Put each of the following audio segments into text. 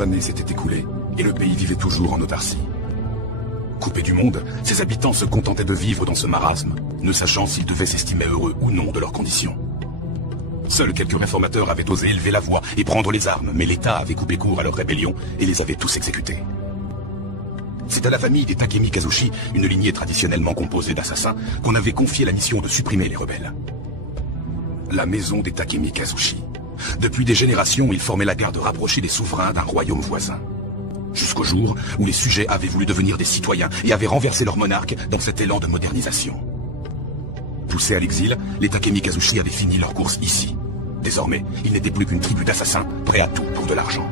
200 années s'étaient écoulées, et le pays vivait toujours en autarcie. Coupés du monde, ses habitants se contentaient de vivre dans ce marasme, ne sachant s'ils devaient s'estimer heureux ou non de leurs conditions. Seuls quelques réformateurs avaient osé élever la voix et prendre les armes, mais l'État avait coupé court à leur rébellion et les avait tous exécutés. C'est à la famille des Takemi Kazushi, une lignée traditionnellement composée d'assassins, qu'on avait confié la mission de supprimer les rebelles. La maison des Takemi Kazushi. Depuis des générations, ils formaient la garde rapprochée des souverains d'un royaume voisin. Jusqu'au jour où les sujets avaient voulu devenir des citoyens et avaient renversé leur monarque dans cet élan de modernisation. Poussés à l'exil, les Takemi Kazushi avaient fini leur course ici. Désormais, ils n'étaient plus qu'une tribu d'assassins, prêts à tout pour de l'argent.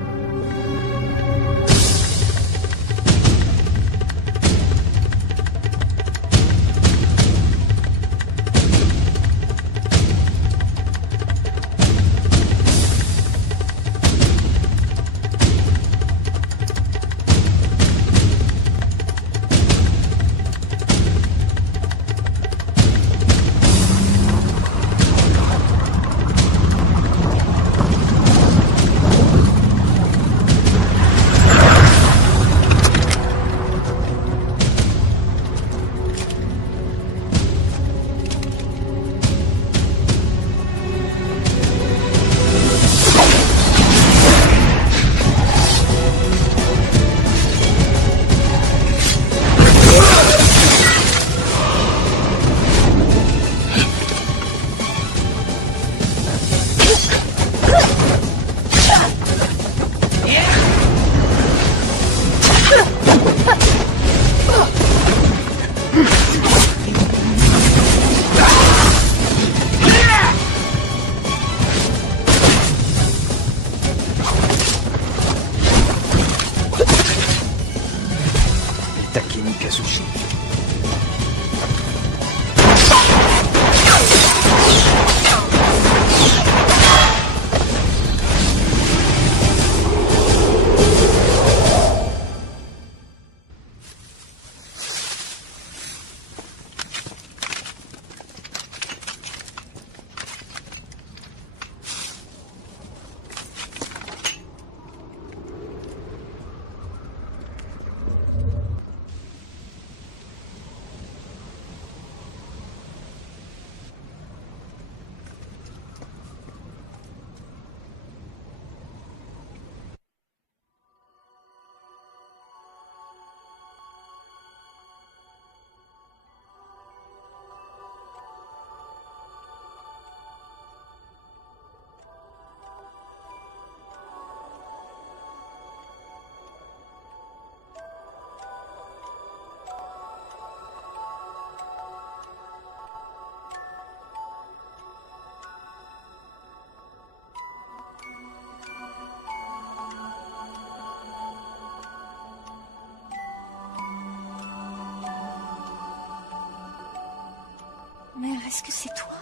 Mère, est-ce que c'est toi?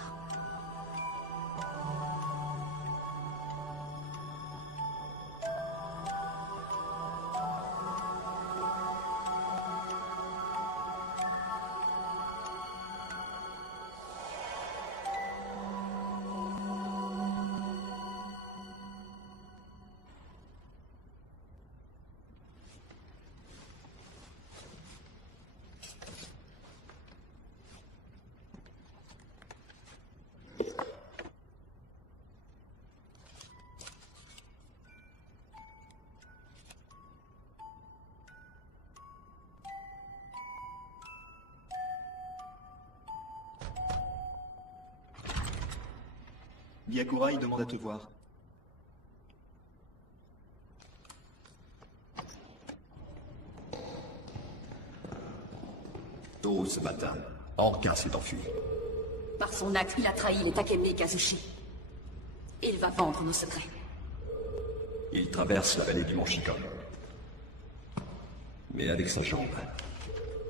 Byakurai demande à te voir. Tôt ce matin, Orca s'est enfui. Par son acte, il a trahi les Takemi Kazushi. Il va vendre nos secrets. Il traverse la vallée du Mont Shikon. Mais avec sa jambe,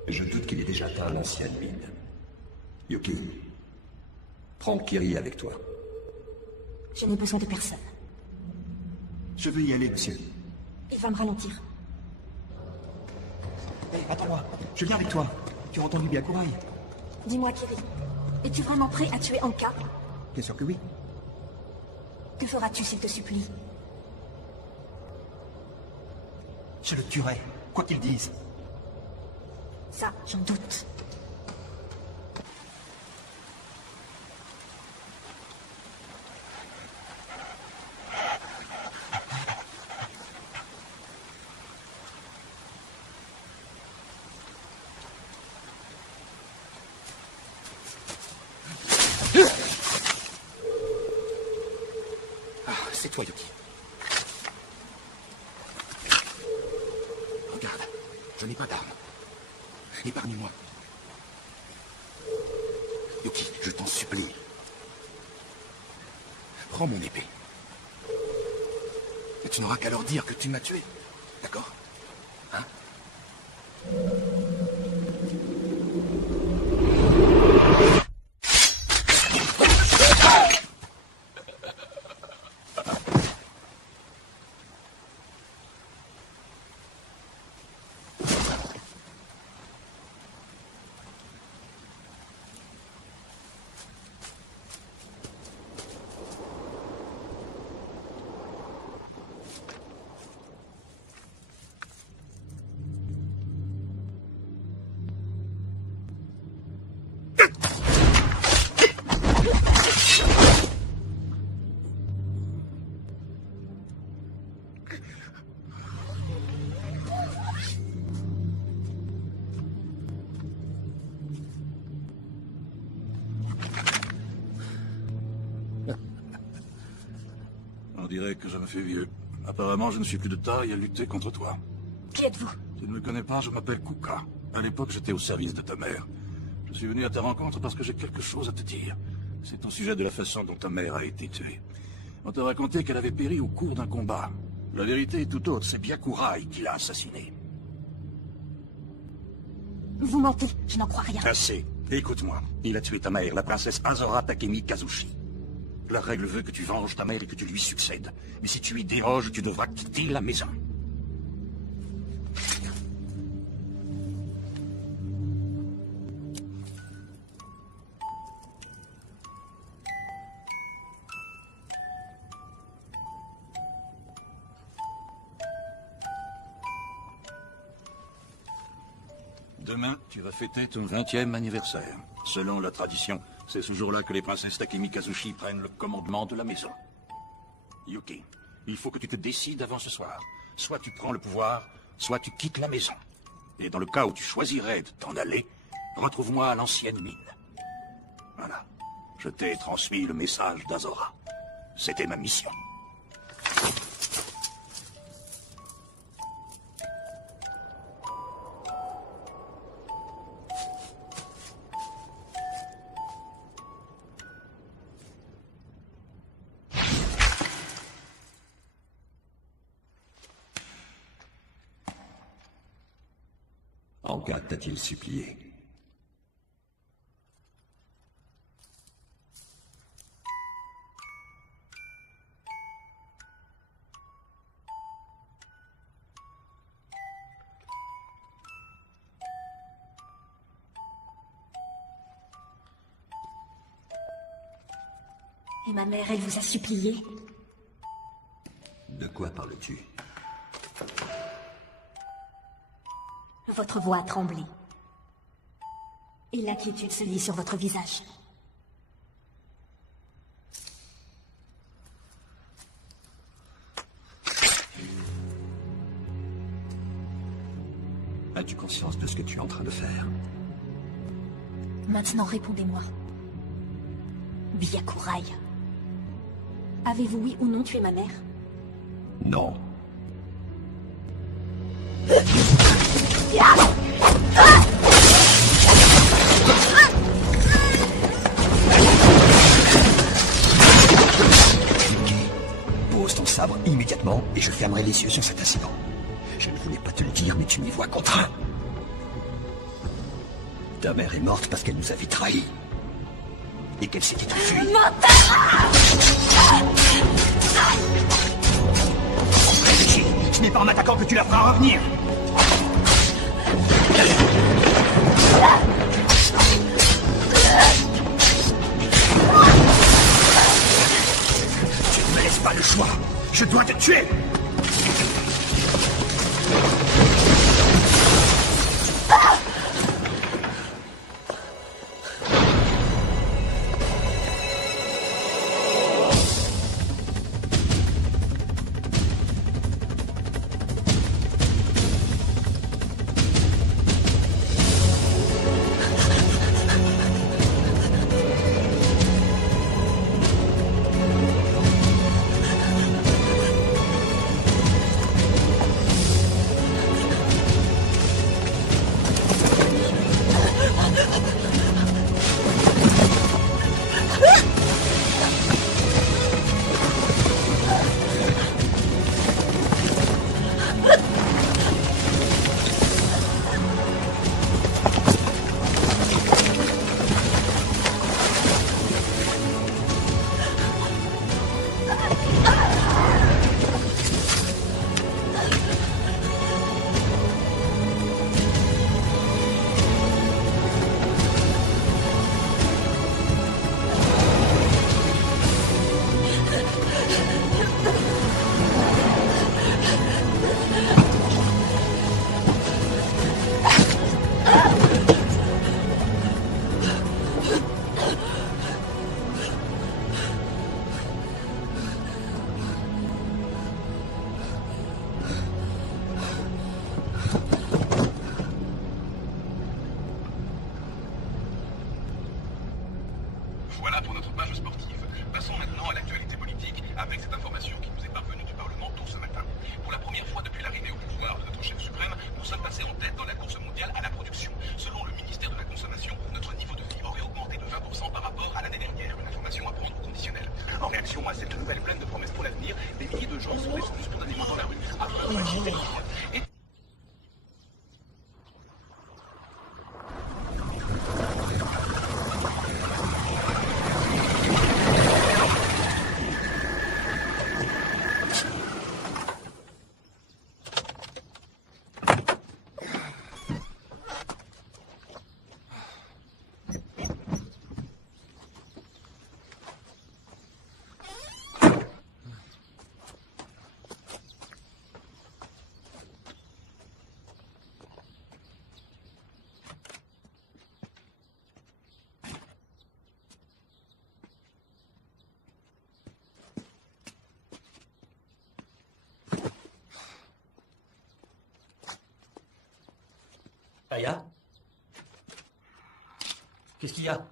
je doute qu'il ait déjà atteint l'ancienne mine. Yuki, prends Kiri avec toi. Je n'ai besoin de personne. Je veux y aller, monsieur. Il va me ralentir. Hé, attends-moi. Je viens avec toi. Tu as entendu Byakurai? Dis-moi, Kiri, es-tu vraiment prêt à tuer Anka? Bien sûr que oui. Que feras-tu s'il te supplie? Je le tuerai, quoi qu'ils disent. Ça, j'en doute. C'est toi, Yuki. Regarde, je n'ai pas d'arme. Épargne-moi. Yuki, je t'en supplie. Prends mon épée. Et tu n'auras qu'à leur dire que tu m'as tué. D'accord? Hein? On dirait que je me fais vieux. Apparemment, je ne suis plus de taille à lutter contre toi. Qui êtes-vous? Tu ne me connais pas, je m'appelle Kuka. À l'époque, j'étais au service de ta mère. Je suis venu à ta rencontre parce que j'ai quelque chose à te dire. C'est au sujet de la façon dont ta mère a été tuée. On t'a raconté qu'elle avait péri au cours d'un combat. La vérité est tout autre, c'est Byakurai qui l'a assassinée. Vous mentez, je n'en crois rien. Assez. Écoute-moi. Il a tué ta mère, la princesse Azora Takemi Kazushi. La règle veut que tu venges ta mère et que tu lui succèdes. Mais si tu y déroges, tu devras quitter la maison. Demain, tu vas fêter ton 20e anniversaire. Selon la tradition, c'est ce jour-là que les princesses Takemi Kazushi prennent le commandement de la maison. Yuki, il faut que tu te décides avant ce soir. Soit tu prends le pouvoir, soit tu quittes la maison. Et dans le cas où tu choisirais de t'en aller, retrouve-moi à l'ancienne mine. Voilà. Je t'ai transmis le message d'Azora. C'était ma mission. Anka t'a-t-il supplié? Et ma mère, elle vous a supplié? De quoi parles-tu? Votre voix a tremblé. Et l'inquiétude se lit sur votre visage. As-tu conscience de ce que tu es en train de faire? Maintenant, répondez-moi. Byakurai. Avez-vous oui ou non tué ma mère? Non. Pose ton sabre immédiatement et je fermerai les yeux sur cet incident. Je ne voulais pas te le dire, mais tu m'y vois contraint. Ta mère est morte parce qu'elle nous avait trahis. Et qu'elle s'était enfuie. Réfléchis, ce n'est pas en m'attaquant que tu la feras revenir. Tu ne me laisses pas le choix. Je dois te tuer. Voilà pour notre page sportive. Passons maintenant à l'actualité politique, avec cette information qui nous est parvenue du Parlement tôt ce matin. Pour la première fois depuis l'arrivée au pouvoir de notre chef suprême, nous sommes passés en tête dans la course mondiale à la production. Selon le ministère de la Consommation, notre niveau de vie aurait augmenté de 20% par rapport à l'année dernière. Une information à prendre au conditionnel. En réaction à cette nouvelle pleine de promesses pour l'avenir, des milliers de gens sont descendus spontanément dans la rue afin de agiter le et Aya? Qu'est-ce qu'il y a?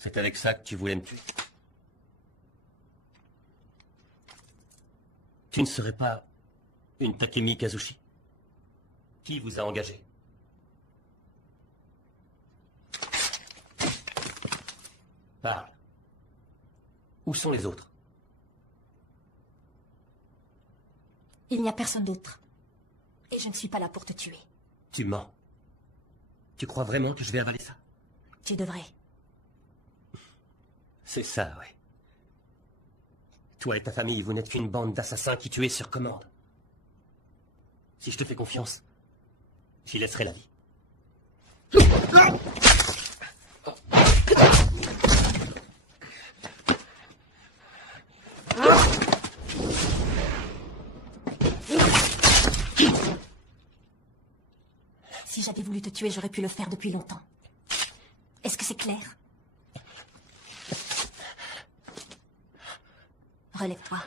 C'est avec ça que tu voulais me tuer. Tu ne serais pas une Takemi Kazushi? Qui vous a engagé? Parle. Où sont les autres? Il n'y a personne d'autre. Et je ne suis pas là pour te tuer. Tu mens. Tu crois vraiment que je vais avaler ça? Tu devrais. C'est ça, ouais. Toi et ta famille, vous n'êtes qu'une bande d'assassins qui tuaient sur commande. Si je te fais confiance, j'y laisserai la vie. Si j'avais voulu te tuer, j'aurais pu le faire depuis longtemps. Est-ce que c'est clair? Relève-toi.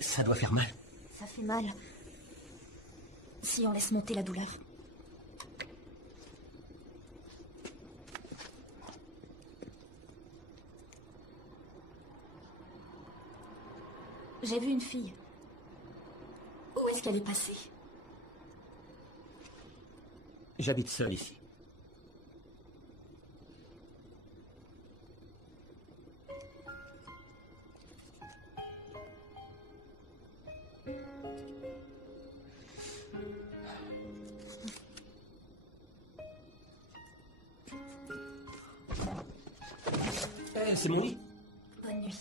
Ça doit faire mal. Ça fait mal. Si on laisse monter la douleur. J'ai vu une fille. Où est-ce qu'elle est passée? J'habite seul ici. C'est mon lit. Bonne nuit.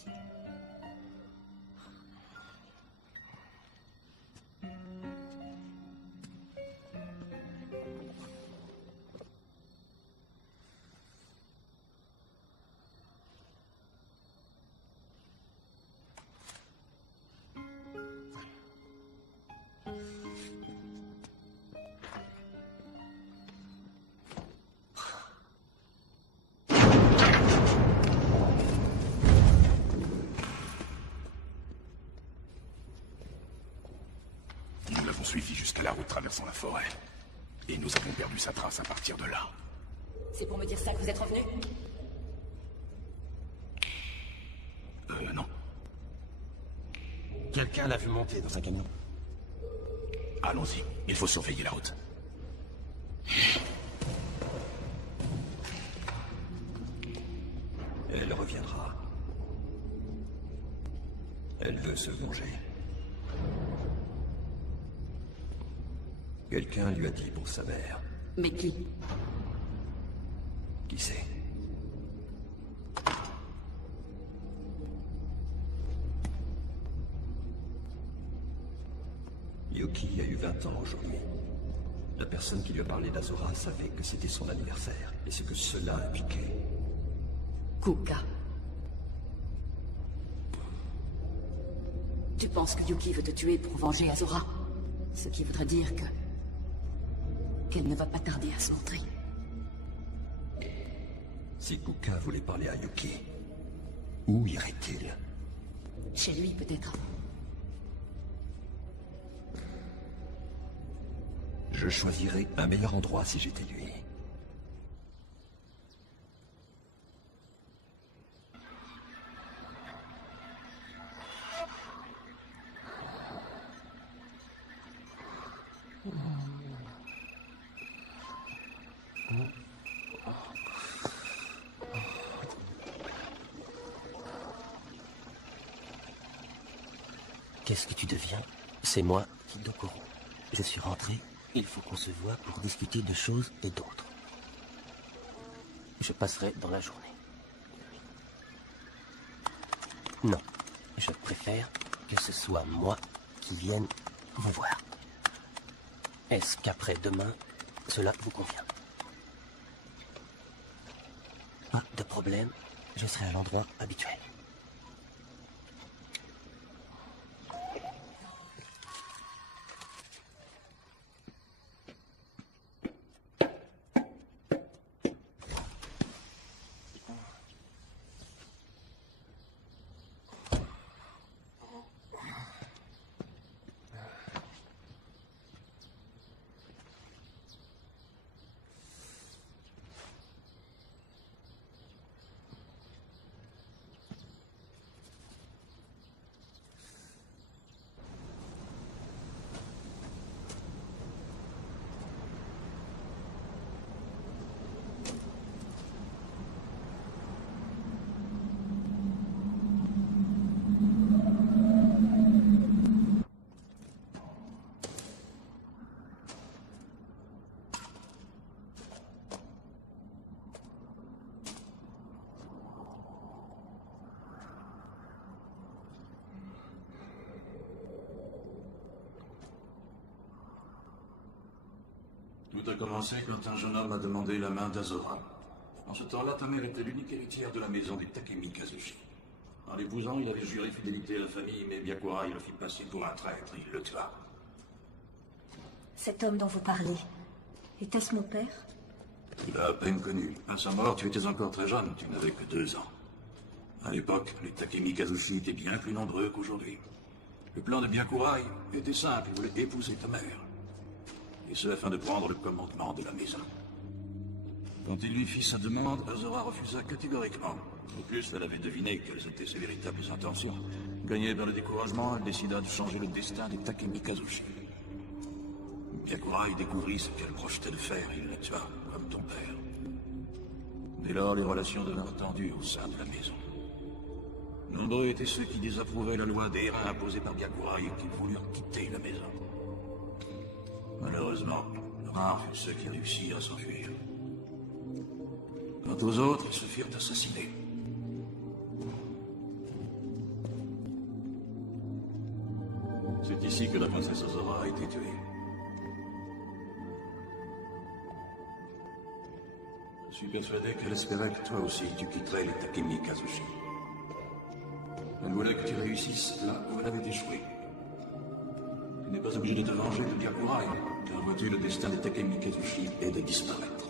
poursuivi jusqu'à la route traversant la forêt. Et nous avons perdu sa trace à partir de là. C'est pour me dire ça que vous êtes revenu? Non. Quelqu'un l'a vu monter dans un camion. Allons-y, il faut surveiller la route. Elle reviendra. Elle veut se venger. Quelqu'un lui a dit pour sa mère. Mais qui? Qui sait? Yuki a eu 20 ans aujourd'hui. La personne qui lui a parlé d'Azora savait que c'était son anniversaire, et ce que cela impliquait. Kuka. Tu penses que Yuki veut te tuer pour venger Azora? Ce qui voudrait dire que... qu'elle ne va pas tarder à se montrer. Si Kuka voulait parler à Yuki, où irait-il? Chez lui, peut-être. Je choisirais un meilleur endroit si j'étais lui. Qu'est-ce que tu deviens? C'est moi, Hidokoro. Je suis rentré. Il faut qu'on se voie pour discuter de choses et d'autres. Je passerai dans la journée. Non, je préfère que ce soit moi qui vienne vous voir. Est-ce qu'après demain, cela vous convient? Pas de problème, je serai à l'endroit habituel. Tout a commencé quand un jeune homme a demandé la main d'Azora. En ce temps-là, ta mère était l'unique héritière de la maison des Takemi Kazushi. En l'épousant, il avait juré fidélité à la famille, mais Byakurai le fit passer pour un traître et il le tua. Cet homme dont vous parlez, était-ce mon père? Tu l'as à peine connu. À sa mort, tu étais encore très jeune, tu n'avais que 2 ans. À l'époque, les Takemi Kazushi étaient bien plus nombreux qu'aujourd'hui. Le plan de Byakurai était simple, il voulait épouser ta mère. Et ce, afin de prendre le commandement de la maison. Quand il lui fit sa demande, Azora refusa catégoriquement. Au plus, elle avait deviné quelles étaient ses véritables intentions. Gagnée par le découragement, elle décida de changer le destin des Takemi Kazushi. Byakurai découvrit ce qu'elle projetait de faire et il la tua, comme ton père. Dès lors, les relations devinrent tendues au sein de la maison. Nombreux étaient ceux qui désapprouvaient la loi des reins imposée par Byakurai et qui voulurent quitter la maison. Malheureusement, rares furent ceux qui réussirent à s'enfuir. Quant aux autres, ils se firent assassiner. C'est ici que la princesse Azora a été tuée. Je suis persuadé qu'elle espérait que toi aussi tu quitterais les Takemi Kazushi. Elle voulait que tu réussisses là où elle avait échoué. Tu n'es pas obligé de te venger de Byakurai, car vois-tu, le destin des Takemi Kazushi est de disparaître.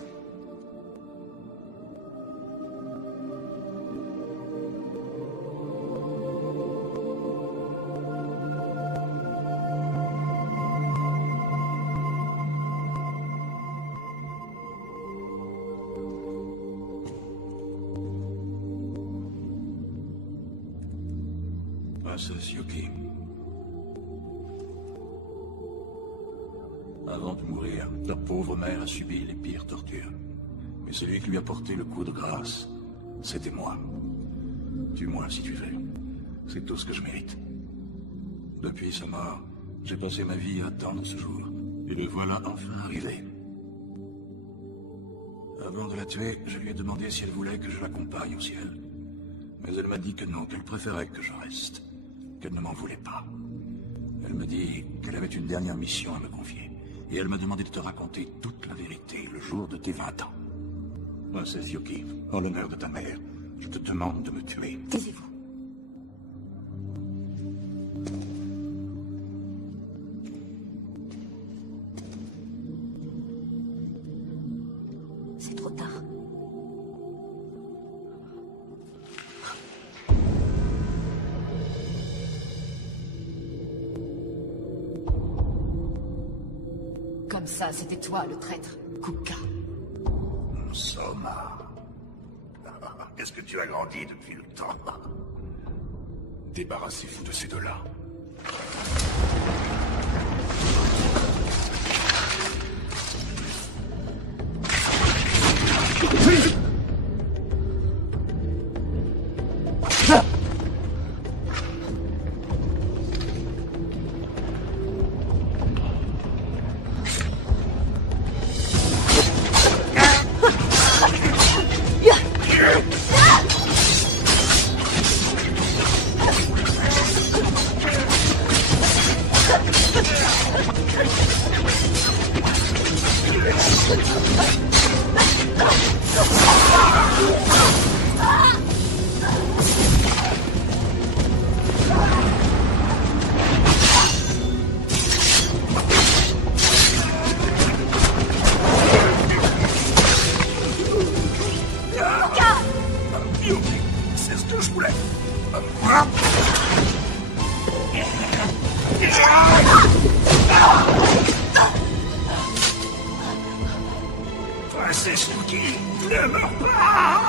princesse Yuki. Avant de mourir, leur pauvre mère a subi les pires tortures. Mais celui qui lui a porté le coup de grâce, c'était moi. Tue-moi si tu veux. C'est tout ce que je mérite. Depuis sa mort, j'ai passé ma vie à attendre ce jour. Et le voilà enfin arrivé. Avant de la tuer, je lui ai demandé si elle voulait que je l'accompagne au ciel. Mais elle m'a dit que non, qu'elle préférait que je reste. Qu'elle ne m'en voulait pas. Elle me dit qu'elle avait une dernière mission à me confier. Et elle m'a demandé de te raconter toute la vérité le jour de tes 20 ans. Princesse Yuki, en l'honneur de ta mère, je te demande de me tuer. Taisez-vous. C'est trop tard. Comme ça, c'était toi le traître, Kuka. Soma. Qu'est-ce que tu as grandi depuis le temps? Débarrassez-vous de ces deux-là. C'est ce que je voulais. Princesse Yuki, ne meurs pas!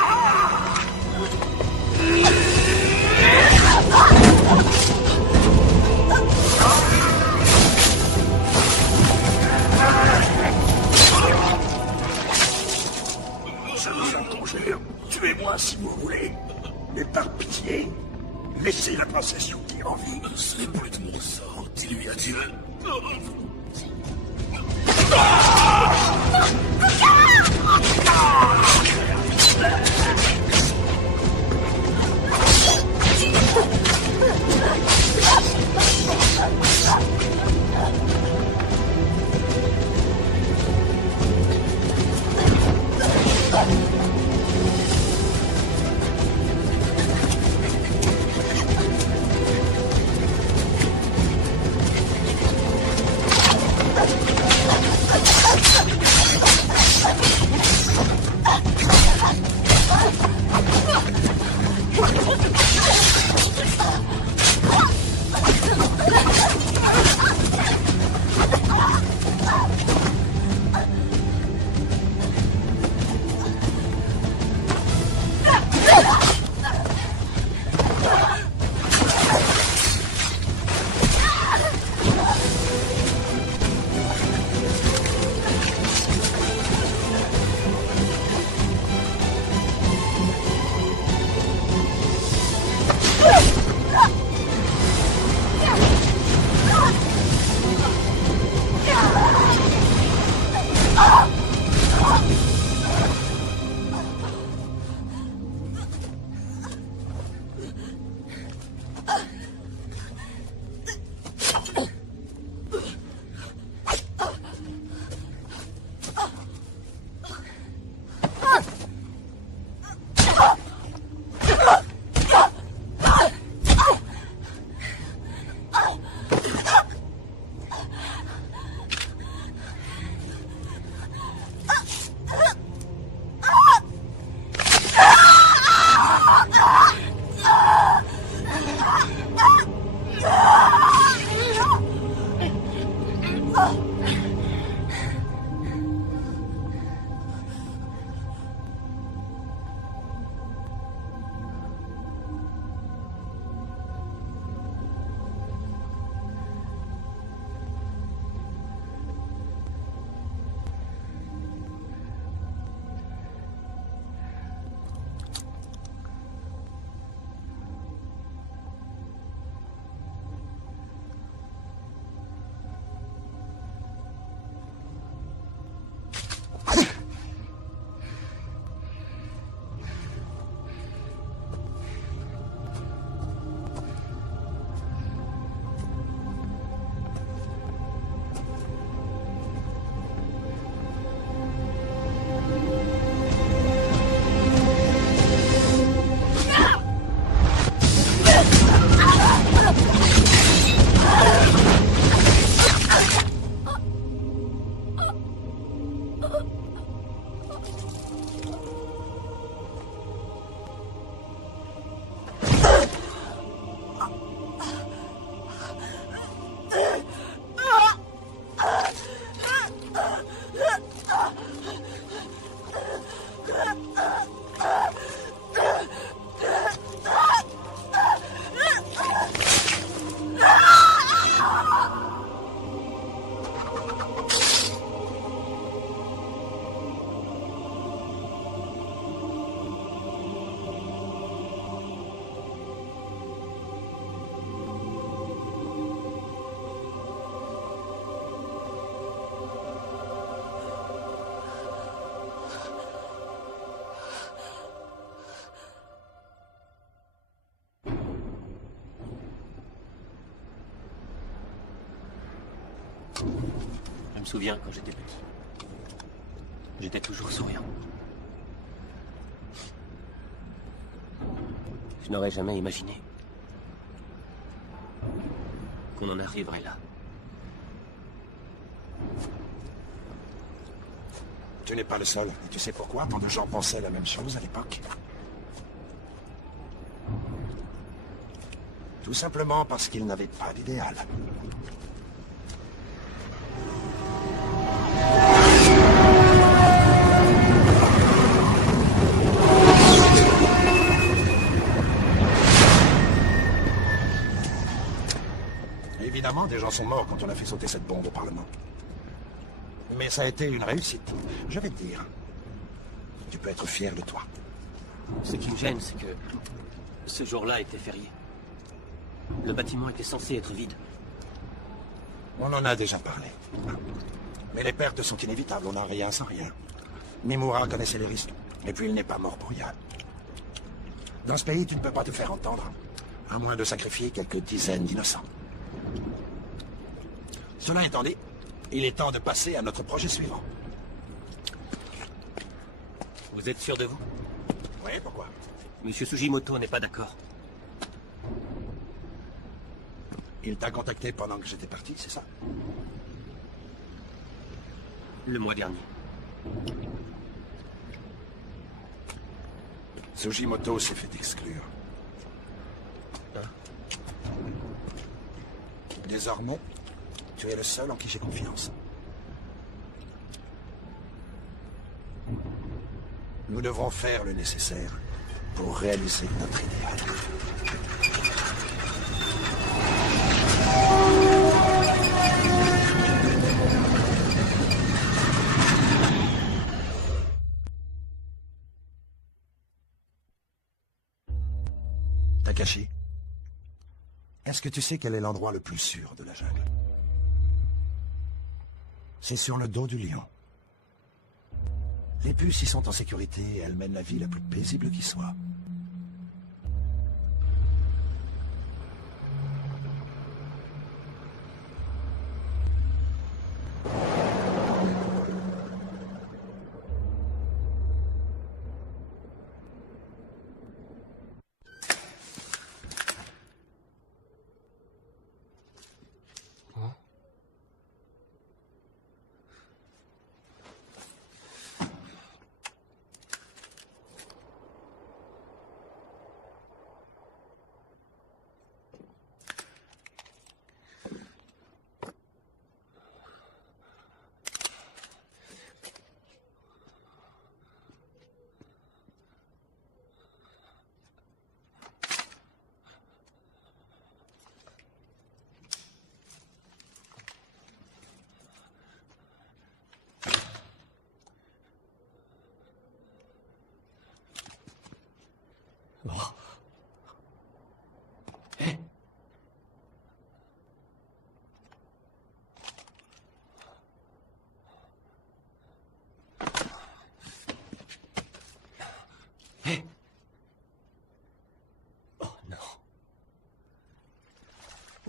Je vous en conjure, tuez-moi si vous voulez. Mais par pitié, laissez la princesse Yuki en vie. C'est plus de mon sort, dis-lui adieu. Je me souviens quand j'étais petit. J'étais toujours souriant. Je n'aurais jamais imaginé qu'on en arriverait là. Tu n'es pas le seul. Et tu sais pourquoi tant de gens pensaient la même chose à l'époque? Tout simplement parce qu'ils n'avaient pas d'idéal. Évidemment, des gens sont morts quand on a fait sauter cette bombe au Parlement. Mais ça a été une réussite. Je vais te dire. Tu peux être fier de toi. Ce qui me gêne, c'est que ce jour-là était férié. Le bâtiment était censé être vide. On en a déjà parlé. Mais les pertes sont inévitables, on n'a rien sans rien. Mimura connaissait les risques. Et puis il n'est pas mort pour rien. Dans ce pays, tu ne peux pas te faire entendre. À moins de sacrifier quelques dizaines d'innocents. Cela étant dit, il est temps de passer à notre projet suivant. Vous êtes sûr de vous? Oui, pourquoi? Monsieur Sugimoto n'est pas d'accord. Il t'a contacté pendant que j'étais parti, c'est ça? Le mois dernier. Sugimoto s'est fait exclure. Désormais, tu es le seul en qui j'ai confiance. Nous devrons faire le nécessaire pour réaliser notre idéal. Takashi, est-ce que tu sais quel est l'endroit le plus sûr de la jungle? C'est sur le dos du lion. Les puces y sont en sécurité et elles mènent la vie la plus paisible qui soit.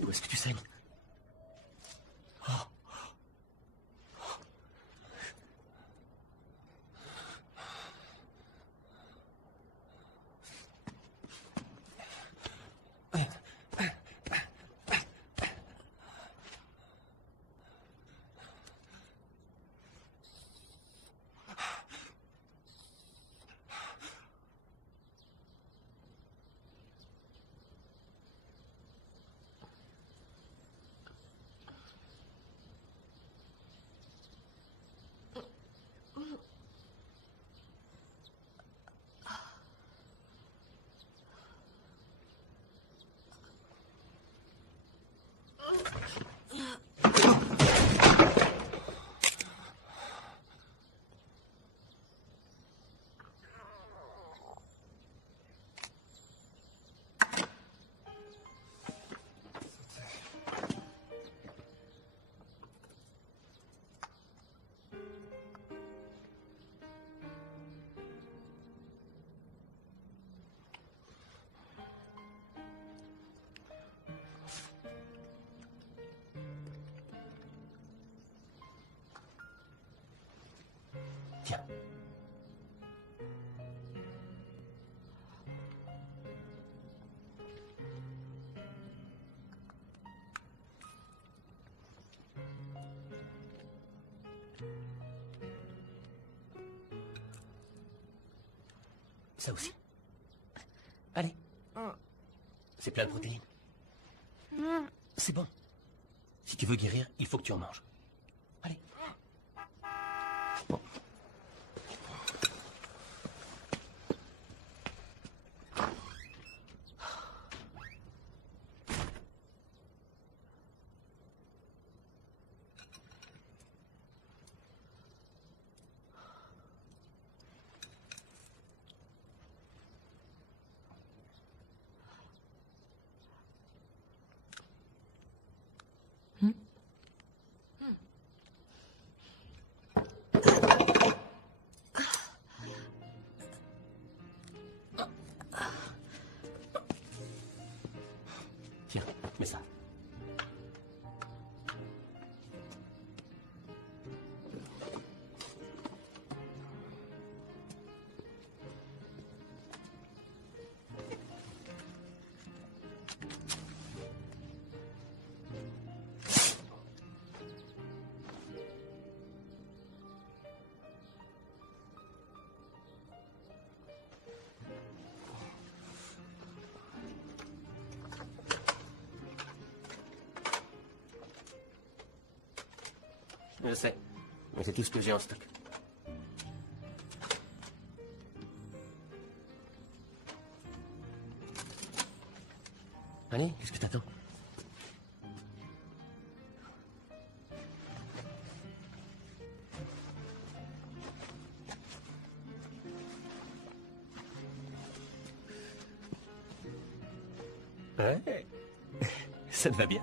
Où est-ce que tu saignes? Ça aussi. Allez. C'est plein de protéines. C'est bon. Si tu veux guérir, il faut que tu en manges. Allez. Bon. Tiens, mets ça. Je sais, mais c'est tout ce que j'ai en stock. Allez, qu'est-ce que t'attends? Ouais, ça te va bien.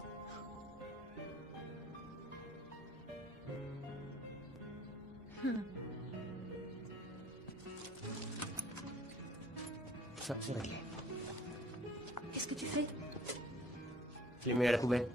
Ça, c'est réglé. Qu'est-ce que tu fais? Je les mets à la poubelle.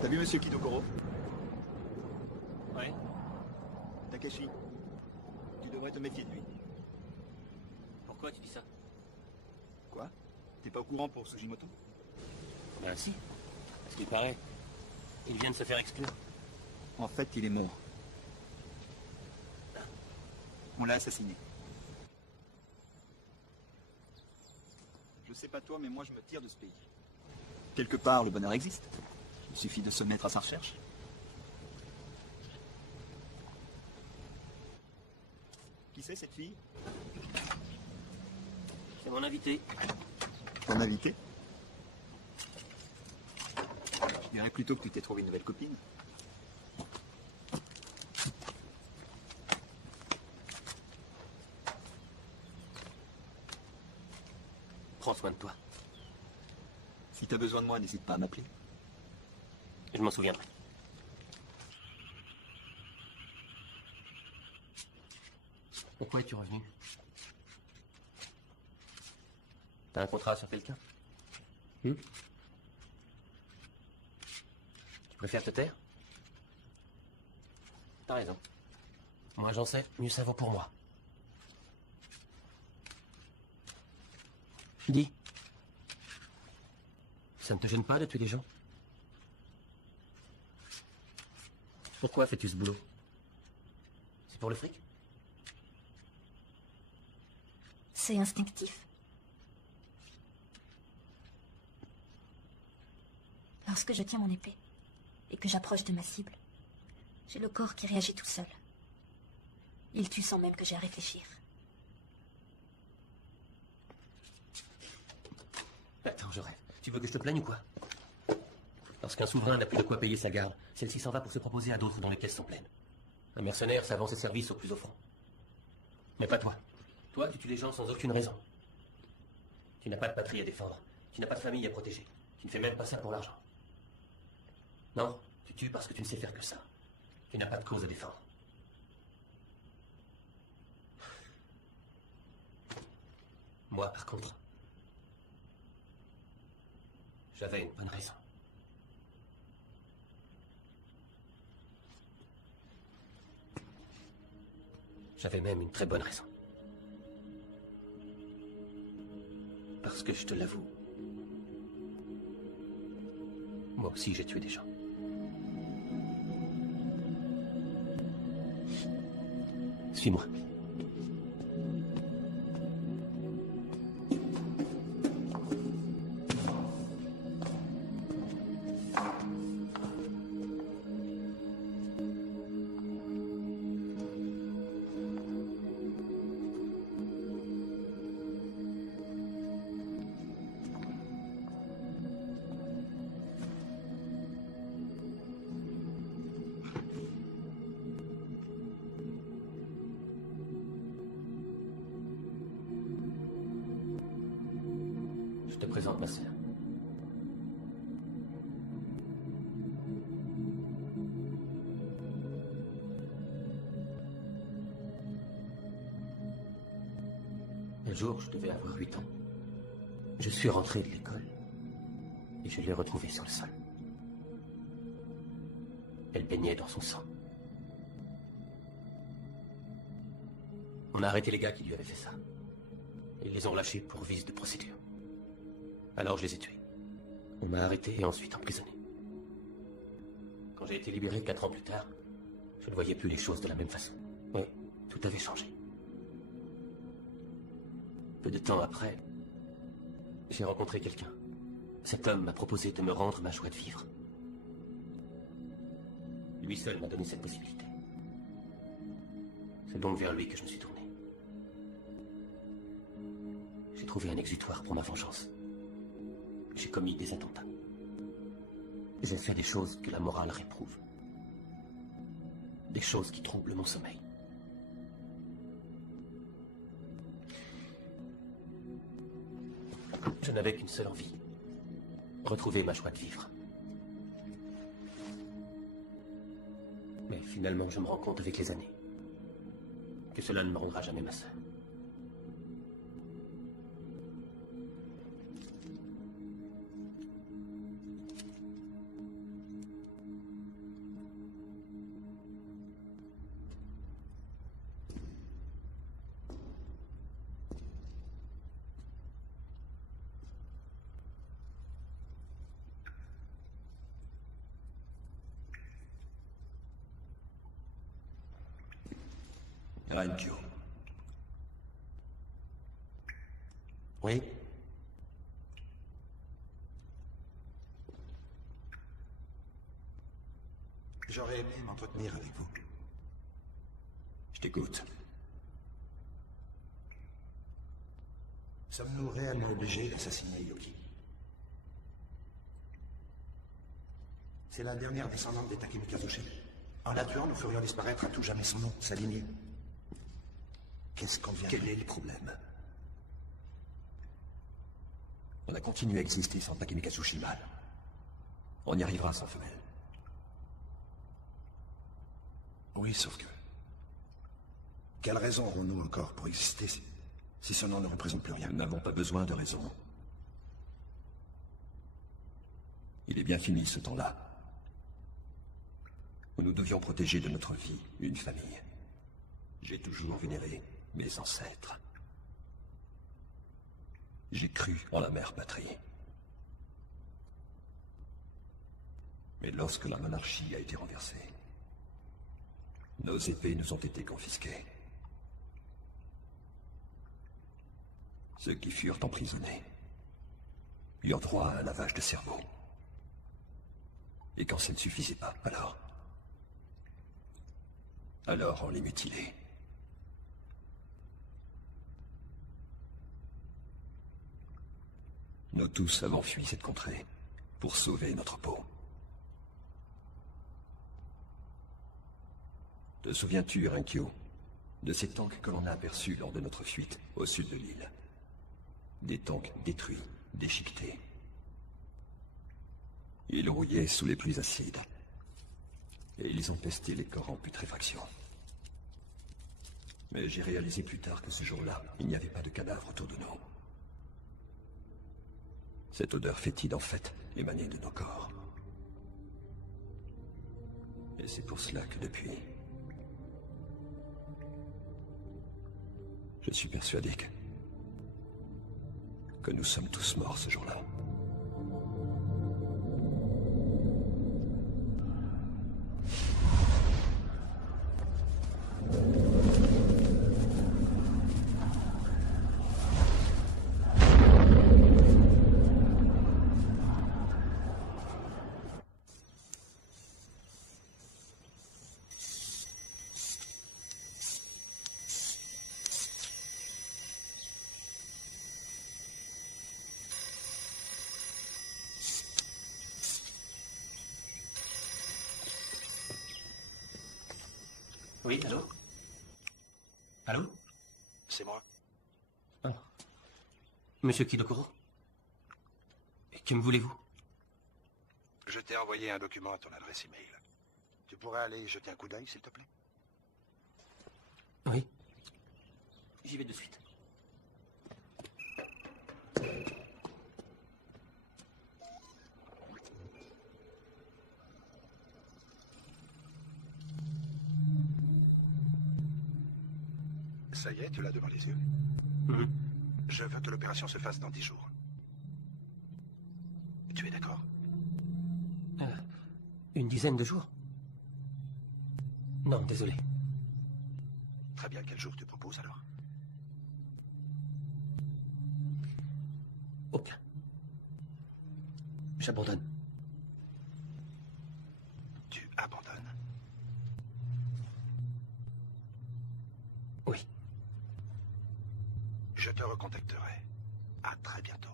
T'as vu Monsieur Kidokoro? Ouais. Takeshi, tu devrais te méfier de lui. Pourquoi tu dis ça? Quoi? T'es pas au courant pour Sugimoto? Ben si. À ce qu'il paraît, il vient de se faire exclure. En fait, il est mort. On l'a assassiné. Je sais pas toi, mais moi je me tire de ce pays. Quelque part, le bonheur existe. Il suffit de se mettre à sa recherche. Qui c'est cette fille? C'est mon invité. Ton invité? Je dirais plutôt que tu t'es trouvé une nouvelle copine. Prends soin de toi. Si t'as besoin de moi, n'hésite pas à m'appeler. Je m'en souviendrai. Pourquoi es-tu revenu? T'as un contrat sur quelqu'un? Tu préfères te taire? T'as raison. Moi j'en sais, mieux ça vaut pour moi. Dis. Ça ne te gêne pas de tuer des gens? Pourquoi fais-tu ce boulot? C'est pour le fric? C'est instinctif. Lorsque je tiens mon épée et que j'approche de ma cible, J'ai le corps qui réagit tout seul. Il tue sans même que j'ai à réfléchir. Attends, je rêve. Tu veux que je te plaigne ou quoi? Lorsqu'un souverain n'a plus de quoi payer sa garde, celle-ci s'en va pour se proposer à d'autres dont les caisses sont pleines. Un mercenaire s'avance ses services au plus offrant. Mais pas toi. Toi, tu tues les gens sans aucune raison. Tu n'as pas de patrie à défendre. Tu n'as pas de famille à protéger. Tu ne fais même pas ça pour l'argent. Non, tu tues parce que tu ne sais faire que ça. Tu n'as pas de cause à défendre. Moi, par contre, j'avais une bonne raison. J'avais même une très bonne raison. Parce que je te l'avoue, moi aussi j'ai tué des gens. Suis-moi. Je te présente ma sœur. Un jour, je devais avoir 8 ans. Je suis rentré de l'école et je l'ai retrouvée sur le sol. Elle baignait dans son sang. On a arrêté les gars qui lui avaient fait ça. Ils les ont lâchés pour vice de procédure. Alors je les ai tués. On m'a arrêté et ensuite emprisonné. Quand j'ai été libéré 4 ans plus tard, je ne voyais plus les choses de la même façon. Oui, tout avait changé. Peu de temps après, j'ai rencontré quelqu'un. Cet homme m'a proposé de me rendre ma joie de vivre. Lui seul m'a donné cette possibilité. C'est donc vers lui que je me suis tourné. J'ai trouvé un exutoire pour ma vengeance. J'ai commis des attentats. J'ai fait des choses que la morale réprouve. Des choses qui troublent mon sommeil. Je n'avais qu'une seule envie. Retrouver ma joie de vivre. Mais finalement, je me rends compte avec les années que cela ne me rendra jamais ma sœur. Renkyo. Oui. J'aurais aimé m'entretenir avec vous. Je t'écoute. Sommes-nous réellement obligés d'assassiner Yoki? C'est la dernière descendante des Takemikazushi. En la tuant, nous ferions disparaître à tout jamais son nom, sa lignée. Qu'est-ce qu'on vient de... Quel est le problème? On a continué à exister sans Takemikazushi mâle. On y arrivera sans femelle. Oui, sauf que... Quelle raison aurons-nous encore pour exister si ce nom ne représente plus rien? Nous n'avons pas besoin de raison. Il est bien fini ce temps-là, où nous devions protéger de notre vie une famille. J'ai toujours vénéré mes ancêtres. J'ai cru en la mère patrie. Mais lorsque la monarchie a été renversée, nos épées nous ont été confisquées. Ceux qui furent emprisonnés eurent droit à un lavage de cerveau. Et quand ça ne suffisait pas, alors Alors on les mutilait. Nous tous avons fui cette contrée pour sauver notre peau. Te souviens-tu, Renkyo, de ces tanks que l'on a aperçus lors de notre fuite au sud de l'île? Des tanks détruits, déchiquetés. Ils rouillaient sous les pluies acides. Et ils empestaient les corps en putréfaction. Mais j'ai réalisé plus tard que ce jour-là, il n'y avait pas de cadavres autour de nous. Cette odeur fétide, en fait, émanait de nos corps. Et c'est pour cela que depuis... Je suis persuadé que nous sommes tous morts ce jour-là. Oui, allô? Allô? C'est moi. Ah. Monsieur Kidokuro? Que me voulez-vous? Je t'ai envoyé un document à ton adresse email. Tu pourrais aller y jeter un coup d'œil, s'il te plaît? Oui. J'y vais de suite. Ça y est, tu l'as devant les yeux. Je veux que l'opération se fasse dans 10 jours. Tu es d'accord? Une dizaine de jours? Non, désolé. Très bien, quel jour tu proposes alors? Aucun. J'abandonne. Tu abandonnes? Oui. Je te recontacterai. À très bientôt.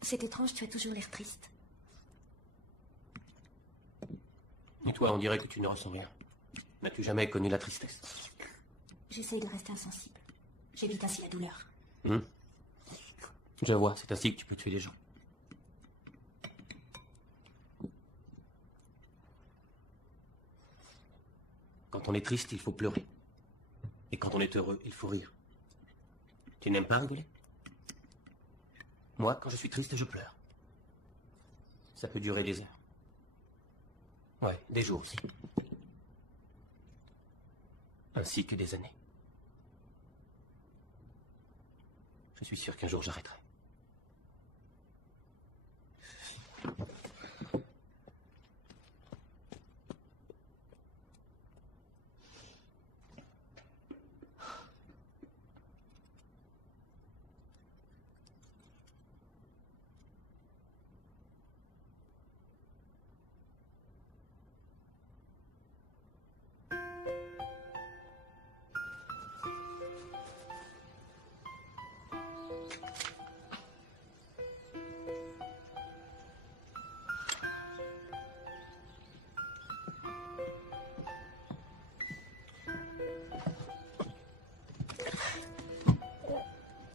C'est étrange, tu as toujours l'air triste. Et toi, on dirait que tu ne ressens rien. N'as-tu jamais connu la tristesse? J'essaye de rester insensible. J'évite ainsi la douleur. Je vois, c'est ainsi que tu peux tuer les gens. Quand on est triste, il faut pleurer. Et quand on est heureux, il faut rire. Tu n'aimes pas rigoler? Moi, quand je suis triste, je pleure. Ça peut durer des heures. Ouais, des jours aussi. Ainsi que des années. Je suis sûr qu'un jour j'arrêterai.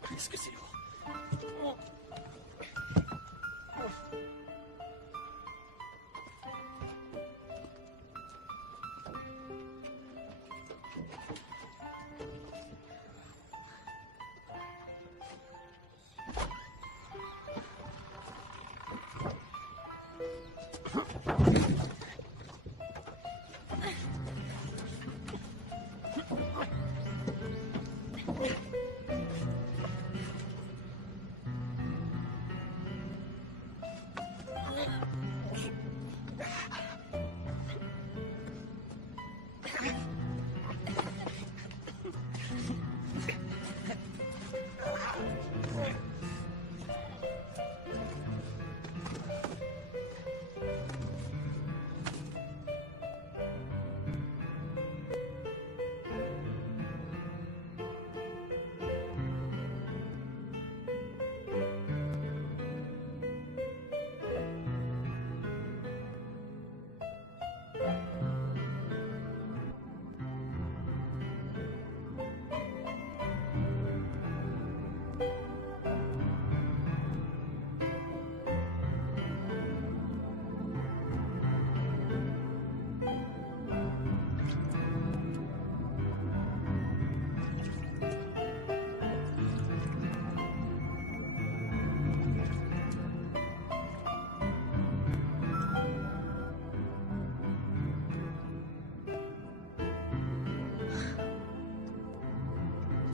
Qu'est-ce que c'est lourd?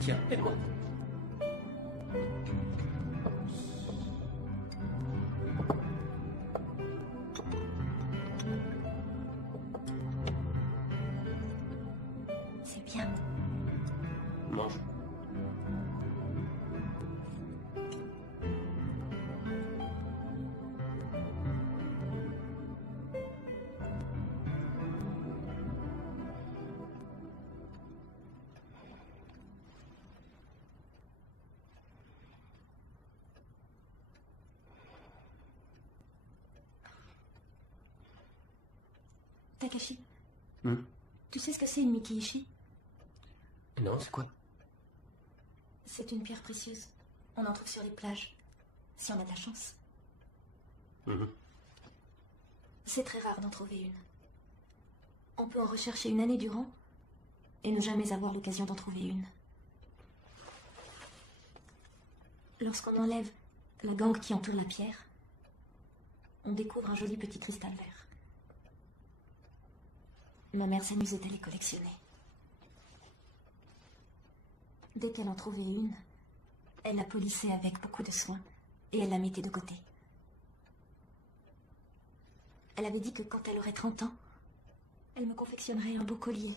Tiens, aide-moi. C'est bien. Mange. Takashi, Hmm. tu sais ce que c'est une Mikiishi? Non, c'est quoi? C'est une pierre précieuse. On en trouve sur les plages, si on a de la chance. Mhm. C'est très rare d'en trouver une. On peut en rechercher une année durant et ne jamais avoir l'occasion d'en trouver une. Lorsqu'on enlève la gangue qui entoure la pierre, on découvre un joli petit cristal vert. Ma mère s'amusait à les collectionner. Dès qu'elle en trouvait une, elle la polissait avec beaucoup de soin et elle la mettait de côté. Elle avait dit que quand elle aurait 30 ans, elle me confectionnerait un beau collier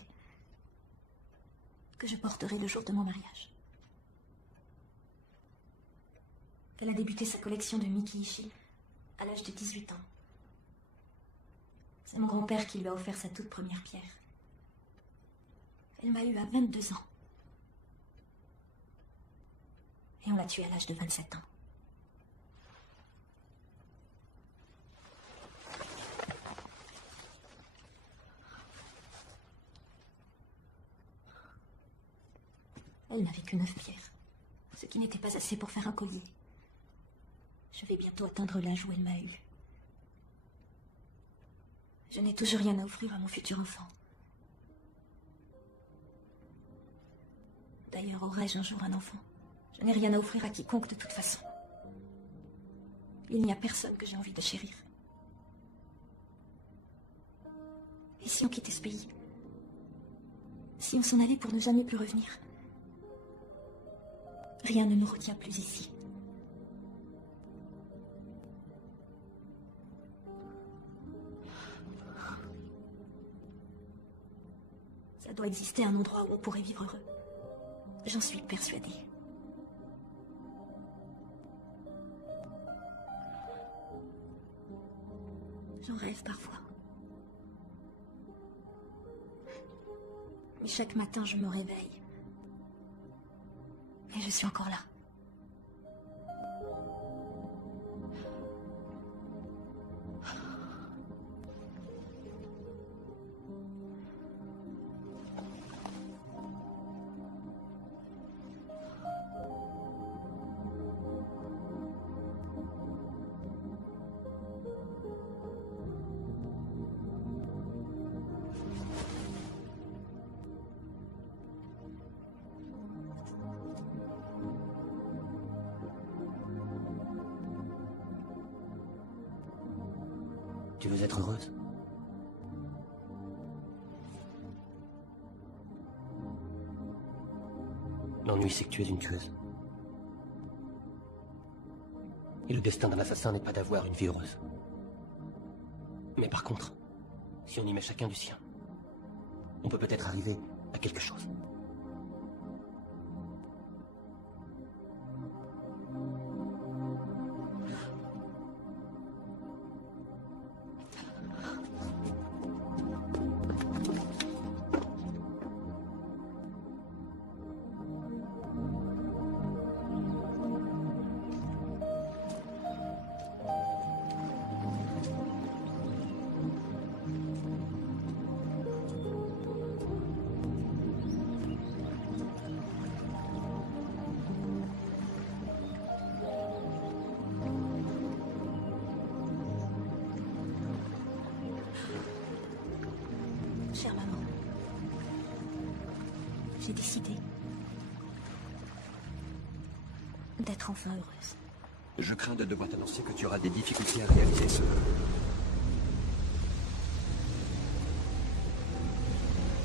que je porterai le jour de mon mariage. Elle a débuté sa collection de Mikiishi à l'âge de 18 ans. C'est mon grand-père qui lui a offert sa toute première pierre. Elle m'a eu à 22 ans. Et on l'a tuée à l'âge de 27 ans. Elle n'avait que 9 pierres, ce qui n'était pas assez pour faire un collier. Je vais bientôt atteindre l'âge où elle m'a eu. Je n'ai toujours rien à offrir à mon futur enfant. D'ailleurs, aurai-je un jour un enfant? Je n'ai rien à offrir à quiconque de toute façon. Il n'y a personne que j'ai envie de chérir. Et si on quittait ce pays? Si on s'en allait pour ne jamais plus revenir? Rien ne nous retient plus ici. Ça doit exister un endroit où on pourrait vivre heureux. J'en suis persuadée. J'en rêve parfois. Mais chaque matin, je me réveille. Et je suis encore là. Tu veux être heureuse? L'ennui, c'est que tu es une tueuse. Et le destin d'un assassin n'est pas d'avoir une vie heureuse. Mais par contre, si on y met chacun du sien, on peut peut-être arriver à quelque chose. Chère maman, j'ai décidé d'être enfin heureuse. Je crains de devoir t'annoncer que tu auras des difficultés à réaliser ce...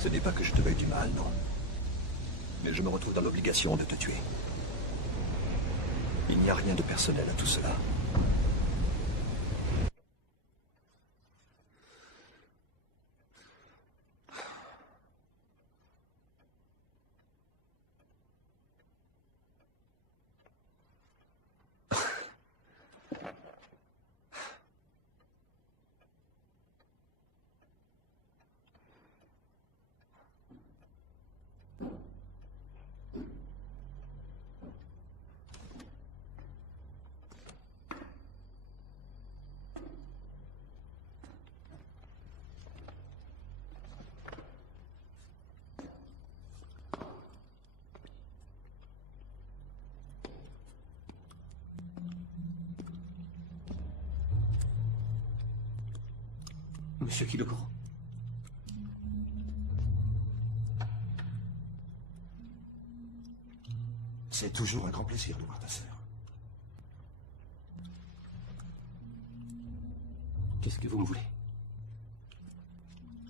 Ce n'est pas que je te veuille du mal, non. Mais je me retrouve dans l'obligation de te tuer. Il n'y a rien de personnel à tout cela. Monsieur Kilogro. C'est toujours un grand plaisir de voir ta sœur. Qu'est-ce que vous me voulez?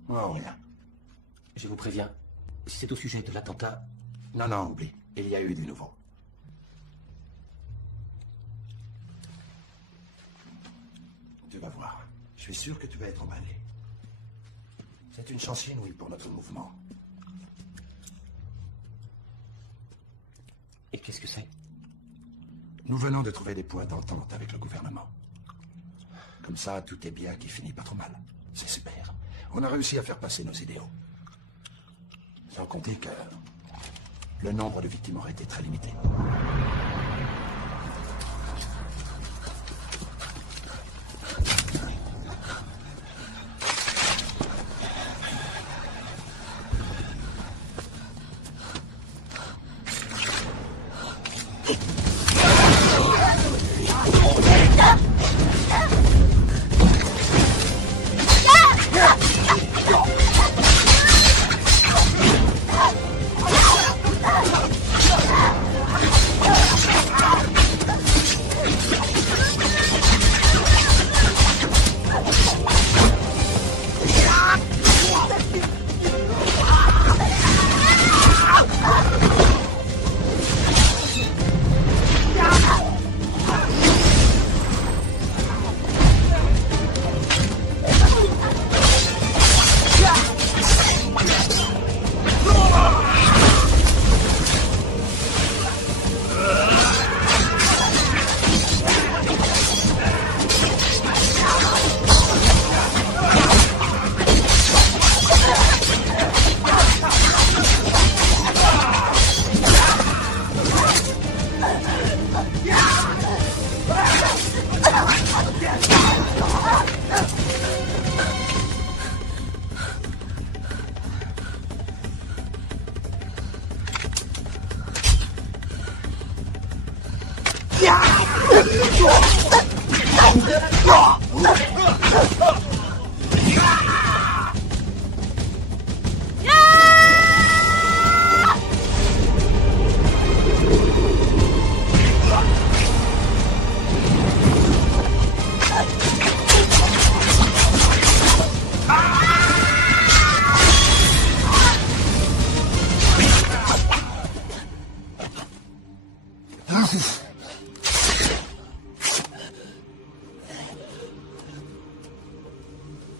Oh, rien. Je vous préviens, si c'est au sujet de l'attentat... Non, non, oublie. Il y a eu du nouveau. Tu vas voir. Je suis sûr que tu vas être emballé. C'est une chance inouïe pour notre mouvement. Et qu'est-ce que c'est? Nous venons de trouver des points d'entente avec le gouvernement. Comme ça, tout est bien qui finit pas trop mal. C'est super. On a réussi à faire passer nos idéaux. Sans compter que le nombre de victimes aurait été très limité.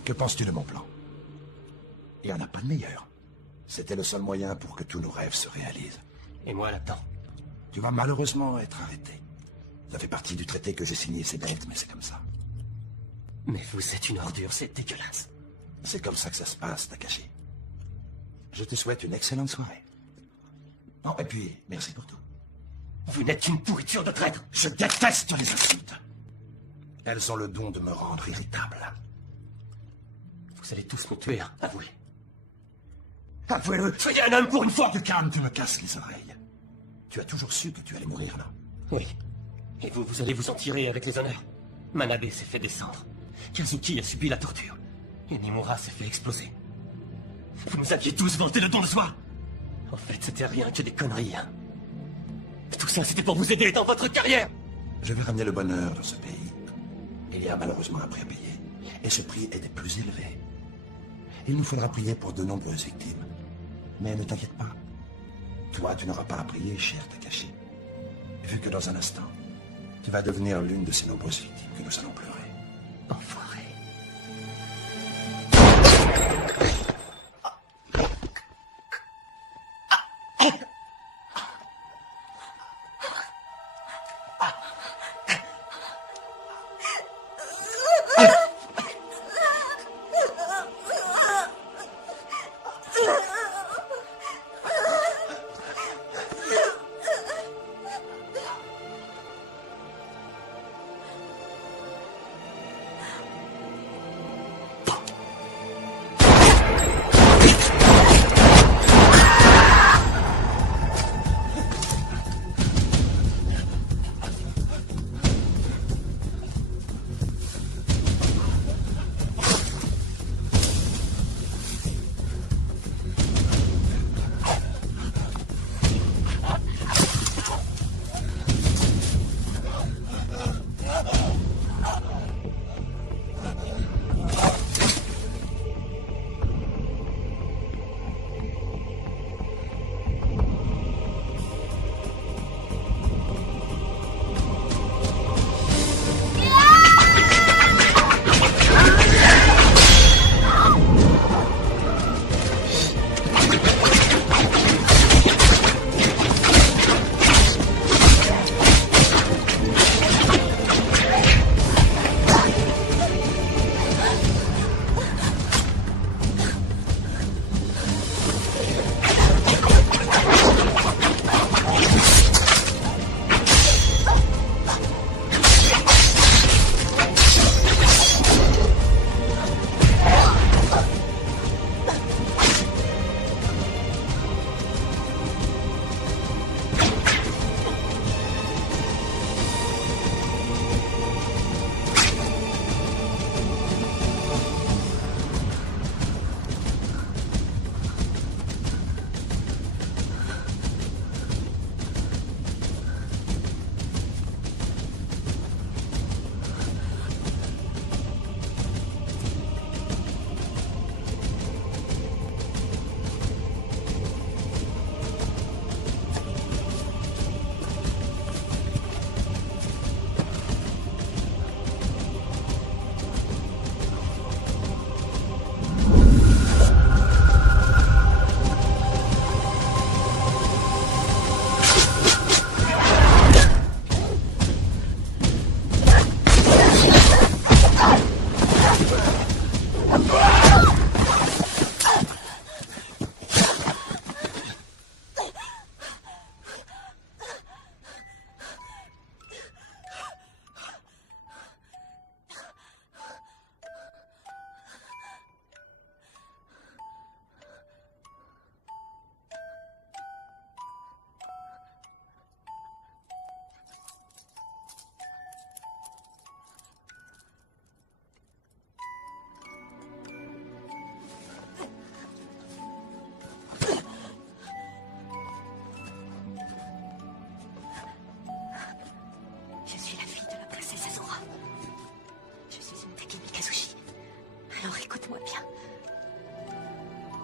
Que penses-tu de mon plan? Il n'y en a pas de meilleur. C'était le seul moyen pour que tous nos rêves se réalisent. Et moi, là-dedans? Tu vas malheureusement être arrêté. Ça fait partie du traité que j'ai signé, c'est bête, mais c'est comme ça. Mais vous êtes une ordure, c'est dégueulasse. C'est comme ça que ça se passe, Takashi. Je te souhaite une excellente soirée. Oh, et puis, merci pour tout. Vous n'êtes qu'une pourriture de traître. Je déteste les insultes. Elles ont le don de me rendre irritable. Vous allez tous me tuer, hein, avouez. Avouez-le, soyez un homme pour une fois. Tu calmes, tu me casses les oreilles. Tu as toujours su que tu allais mourir là. Oui. Et vous, vous allez vous en tirer avec les honneurs. Manabe s'est fait descendre. Kazuki a subi la torture. Et Nimura s'est fait exploser. Vous nous aviez tous vanté le don de soi. En fait, c'était rien que des conneries, hein. Tout ça, c'était pour vous aider dans votre carrière. Je vais ramener le bonheur dans ce pays. Il y a malheureusement un prix à payer. Et ce prix est des plus élevés. Il nous faudra prier pour de nombreuses victimes. Mais ne t'inquiète pas. Toi, tu n'auras pas à prier, cher Takashi. Vu que dans un instant, tu vas devenir l'une de ces nombreuses victimes que nous allons pleurer. Enfoiré.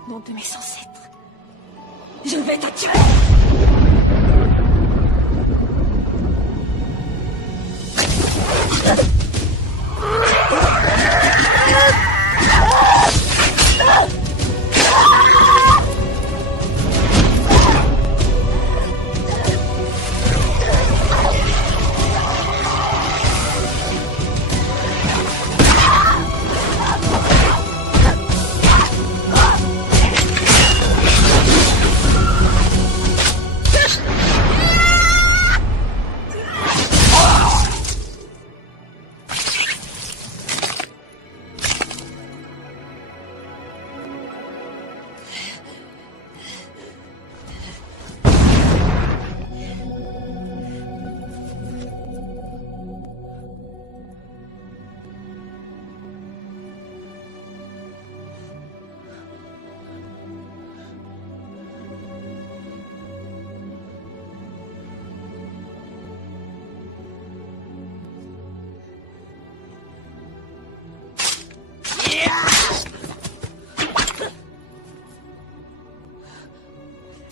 nom de mes ancêtres. Je vais te tuer!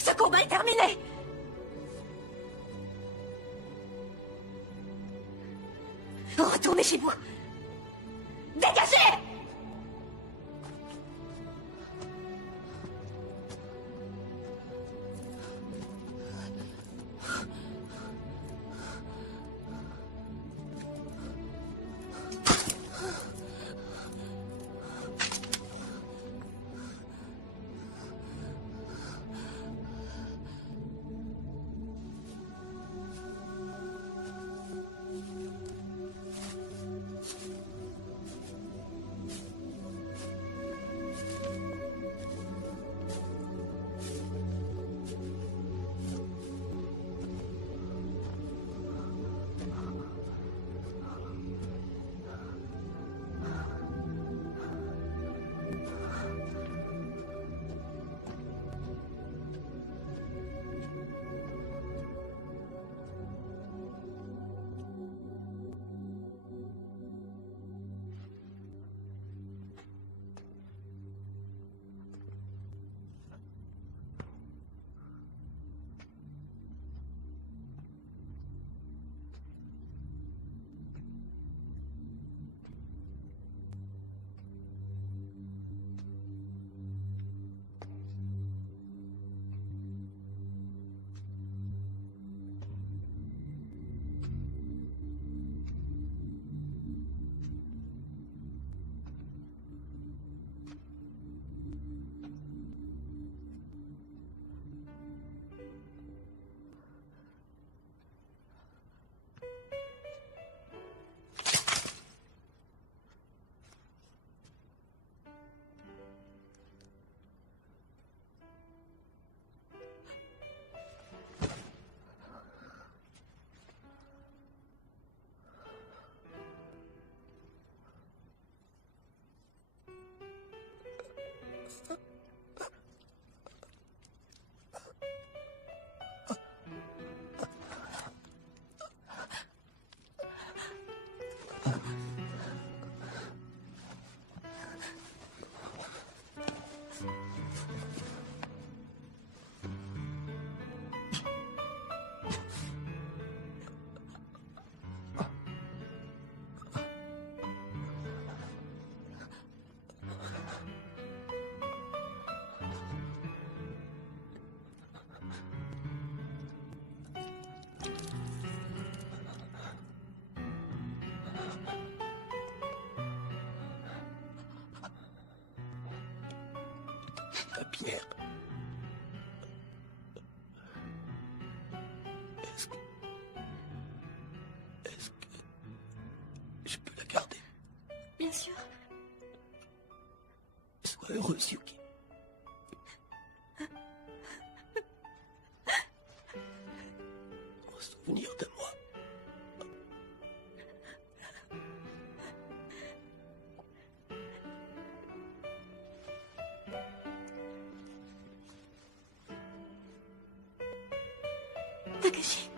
Ce combat est terminé. Retournez chez vous. Dégagez! Ma Pierre. Est-ce que je peux la garder? Bien sûr. Sois heureuse, Yuki. En souvenir de moi. Takashi.